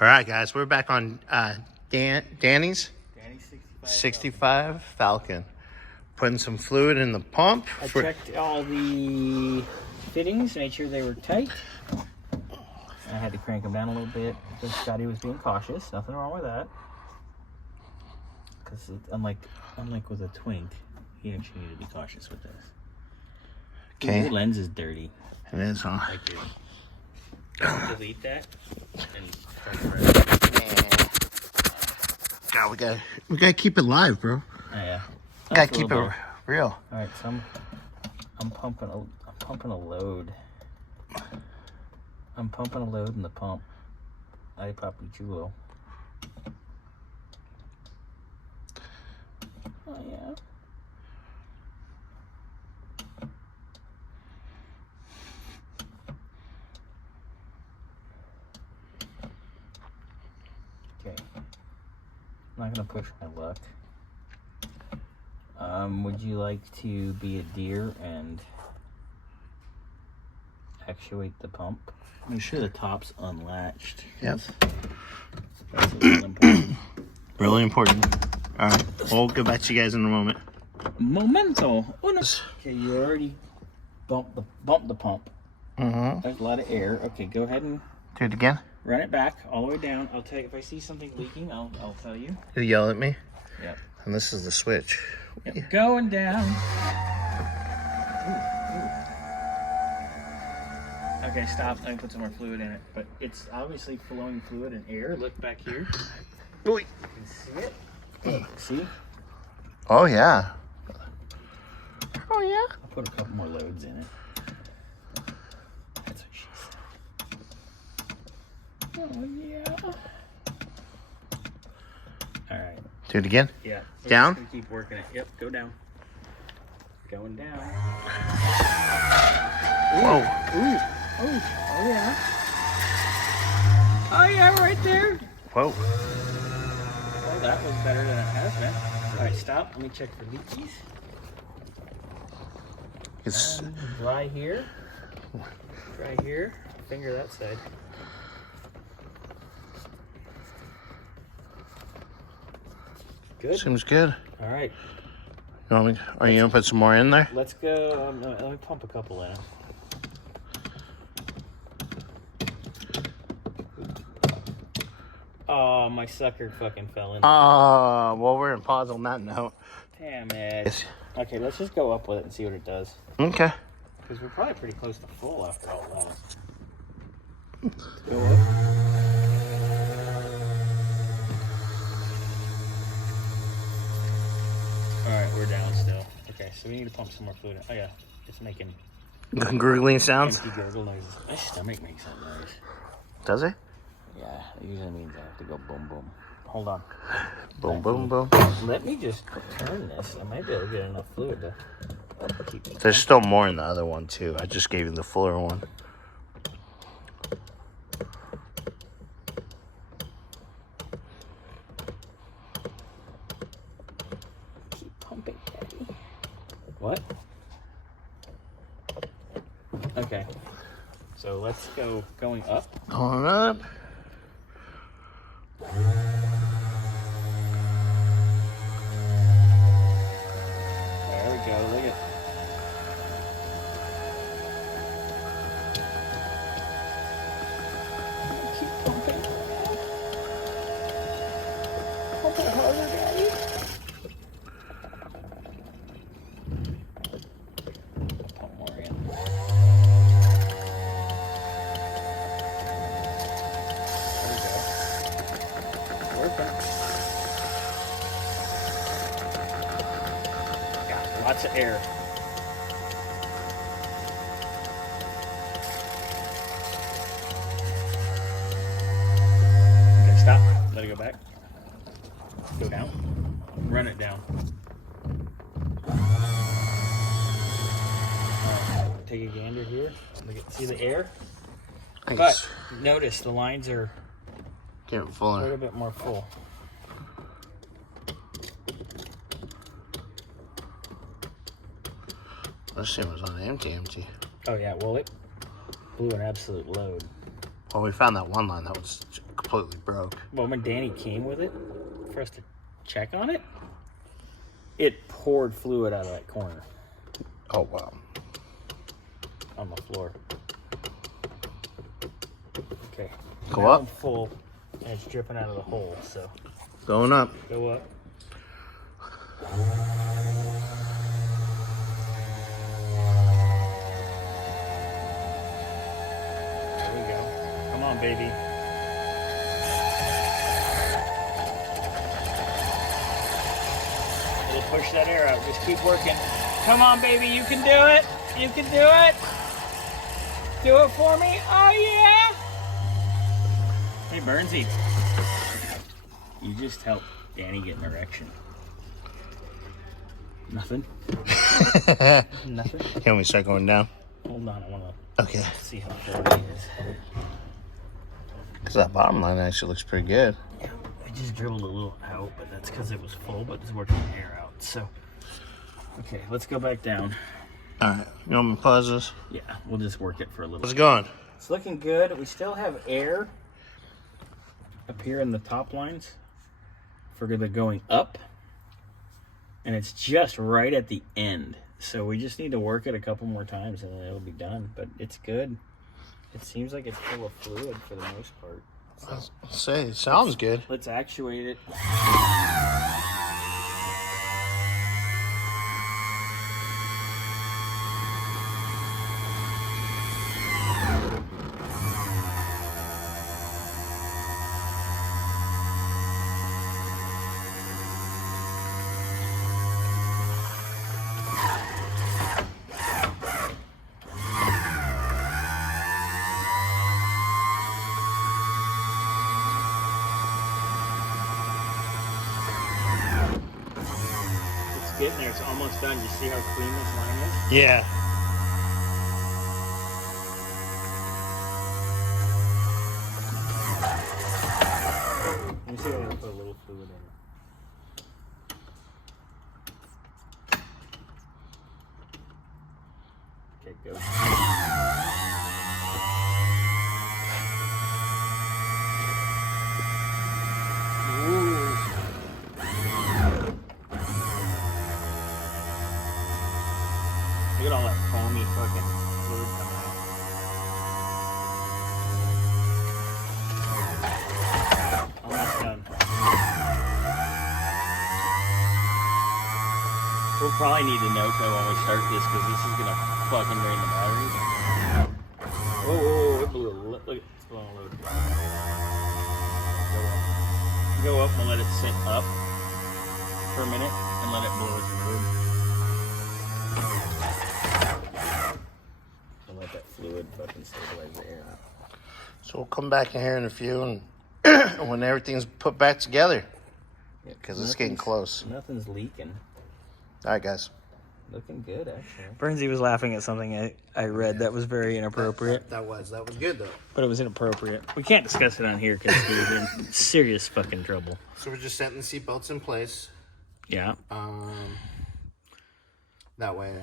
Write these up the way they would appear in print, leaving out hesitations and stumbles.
All right, guys, we're back on Danny's 65 Falcon. Putting some fluid in the pump. I checked all the fittings, made sure they were tight. I had to crank them down a little bit because Scotty was being cautious. Nothing wrong with that. Because unlike with a Twink, he actually needed to be cautious with this. Okay. Your lens is dirty. It is, huh? I do. Delete that and start it. God, we gotta keep it live, bro. Oh, yeah. We gotta keep it real. All right, so I'm pumping a load. I'm pumping a load in the pump. Ay, papi chulo. Oh yeah. Okay. I'm not gonna push my luck. Would you like to be a deer and actuate the pump? Make sure the top's unlatched. Yep. That's really important. Really important. All right, we'll get back to you guys in a moment. Momento. Okay, you already bumped the pump. Mm-hmm. There's a lot of air. Okay, go ahead and Do it again. run it back all the way down. I'll tell you if I see something leaking. I'll tell you. You yell at me. Yep. And this is the switch. Yep. Going down. Okay, stop. Let me put some more fluid in it. But it's obviously flowing fluid and air. Look back here. Ooh. You can see it. See? Oh yeah. Oh yeah. I'll put a couple more loads in it. That's what she said. Oh yeah. All right. Do it again. Yeah. We're Down? just gonna keep working it. Yep. Go down. Going down. Whoa. Ooh. Oh yeah. Oh yeah, right there. Whoa. Well, that was better than it has been. All right, stop. Let me check for leakies. It's Dry here. Dry here. Finger that side. Good. seems good. All right. You want me? Are you gonna put some more in there? Let's go. Let me pump a couple in. Oh, my sucker fucking fell in. Well, we're gonna pause on that note. Damn it. Okay, let's just go up with it and see what it does. Okay. Because we're probably pretty close to full after all that. Let's go up. Alright, we're down still. Okay, so we need to pump some more fluid in. Oh yeah, it's making Gurgling sounds. empty gurgle noises. My stomach makes that noise. Does it? Yeah, it usually means I have to go boom boom. Hold on. Boom, boom, boom. Let me just turn this. I might be able to get enough fluid to keep it. There's still more in the other one too. I just gave you the fuller one. Keep pumping, Daddy. What? Okay. So let's go going up. Going up. There we go. Look at. Keep pumping. Pump it harder, Daddy. Pump more in. There we go. Working. Got lots of air. Okay, stop. Let it go back. Go down. Run it down. Alright, take a gander here. Look at, see the air? Thanks. But notice the lines are Get it a little fuller. bit more full. Let's see what was on empty. Oh yeah, well it blew an absolute load. Well, we found that one line that was completely broke. Well, when Danny came with it for us to check on it, it poured fluid out of that corner. Oh, wow. On the floor. Okay. Go now up. I'm full, and it's dripping out of the hole, so. Going up. Go up. There we go. Come on, baby. It'll push that air out. Just keep working. Come on, baby. You can do it. You can do it. Do it for me. Oh, yeah. Hey, Burnsy. You just helped Danny get an erection. Nothing? Nothing? Can we start going down? Hold on. I want to Okay. see how full it is. Because that bottom line actually looks pretty good. Yeah, I just dribbled a little out, but that's because it was full, but it's working the air out. So, okay, let's go back down. All right. You want me to pause this? Yeah, we'll just work it for a little How's bit. it going? It's looking good. We still have air up here in the top lines for the going up. And it's just right at the end. So we just need to work it a couple more times and then it'll be done. But it's good. It seems like it's full of fluid for the most part. So I'll say, it sounds good. let's actuate it. Getting there, it's almost done. You see how clean this line is? Yeah. Let me see if I can put a little fluid in. Okay, good. Ooh. Look at all that foamy fucking fluid coming out. Almost done. We'll probably need a NOCO when we start this because this is gonna fucking drain the batteries. Oh, it blew a look, it's blowing a load. Go up and let it sit up for a minute and let it blow its load. And let that fluid fucking stabilize the air. So we'll come back in here in a few and when everything's put back together. Because it's getting close. Nothing's leaking. All right, guys. Looking good, actually. Burnsy was laughing at something I read that was very inappropriate. That was good, though. But it was inappropriate. We can't discuss it on here because we're in serious fucking trouble. So we're just setting the seatbelts in place. Yeah. That way.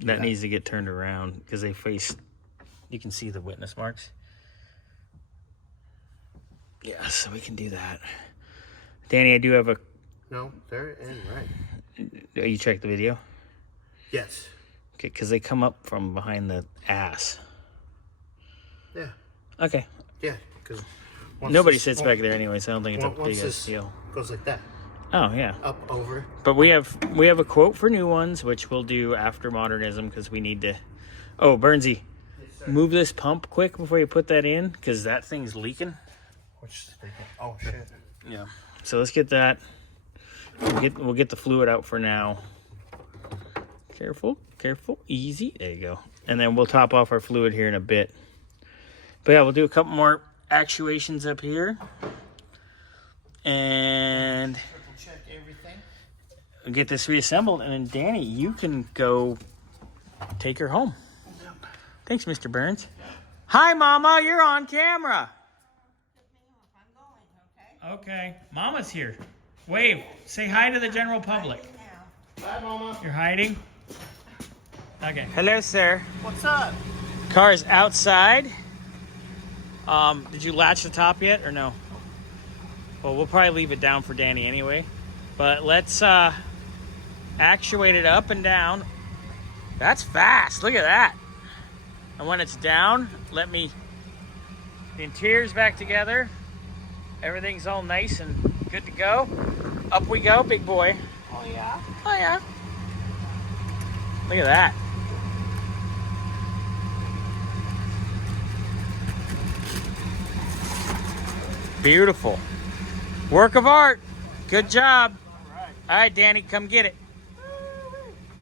That needs to get turned around because they face. You can see the witness marks. Yeah, so we can do that. Danny, I do have a. No, they're in right. You checked the video? Yes. Okay, because they come up from behind the ass. Yeah. Okay. Yeah, because Nobody sits back there anyway, so I don't think it's a big deal. Goes like that. Oh yeah. Up, over. But we have a quote for new ones, which we'll do after modernism because we need to. Oh, Burnsy, move this pump quick before you put that in because that thing's leaking. Which oh shit. Yeah. So let's get that. We'll get the fluid out for now. Careful, careful, easy. There you go. And then we'll top off our fluid here in a bit. But yeah, we'll do a couple more actuations up here. And Check everything. we'll get this reassembled. And then Danny, you can go take her home. Thanks, Mr. Burns. Hi, Mama, you're on camera. Okay, Mama's here. Wave. Say hi to the general public. Bye, Mama. You're hiding? Okay. Hello, sir. What's up? Car's outside. Did you latch the top yet or no? Well, we'll probably leave it down for Danny anyway. But let's actuate it up and down. That's fast. Look at that. And when it's down, the interior's back together. Everything's all nice and good to go. Up we go, big boy. Oh yeah. Oh yeah. Look at that. Beautiful. Work of art. Good job. All right, Danny, come get it.